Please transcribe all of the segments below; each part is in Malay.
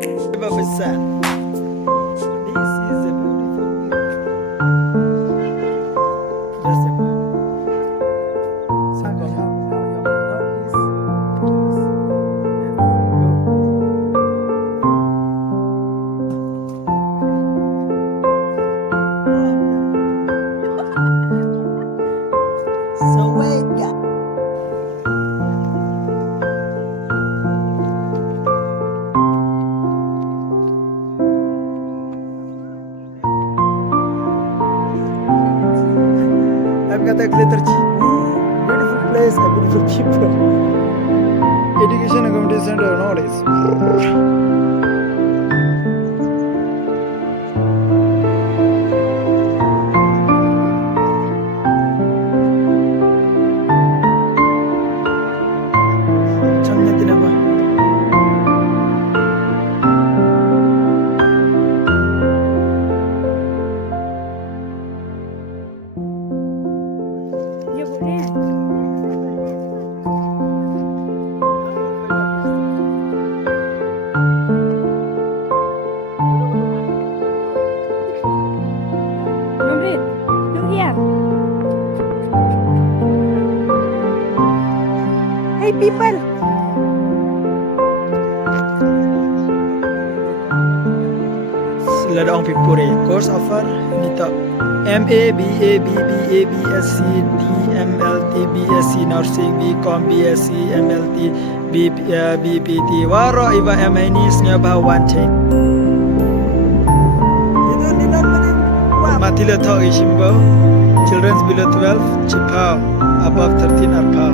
100%. This is a beautiful view. Just a moment. So go. So wake up. I've got a glitter cheap. Beautiful place, a beautiful people. Education accommodation knowledge. Chamnya tinapa? Ya boleh. Mamrit, look here. Hey people. Sila daong pipure course offer nito MA, BA, BBA, BSc, DMLT, BSc Nursing, BCom, BSc, MLT, BPT. Waro iba MNIs nga ba 110. Matila thog ishimbo. Children's below 12, chipao. Above 13 are pao.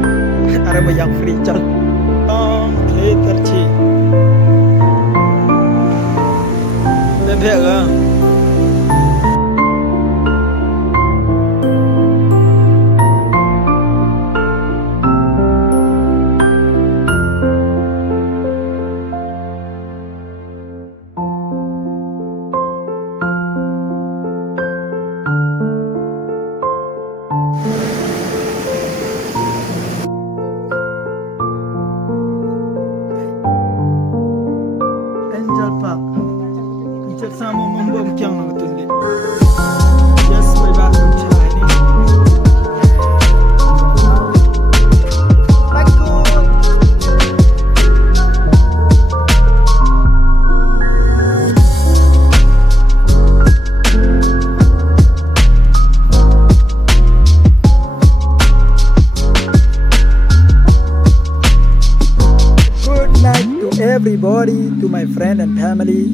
Arama yang free chal. Clay terci. Bebek ka. Angel Park. Chat sama membom kyang nang tundi. Yes, may bathroom siya ini. Good night to everybody, to my friend and family.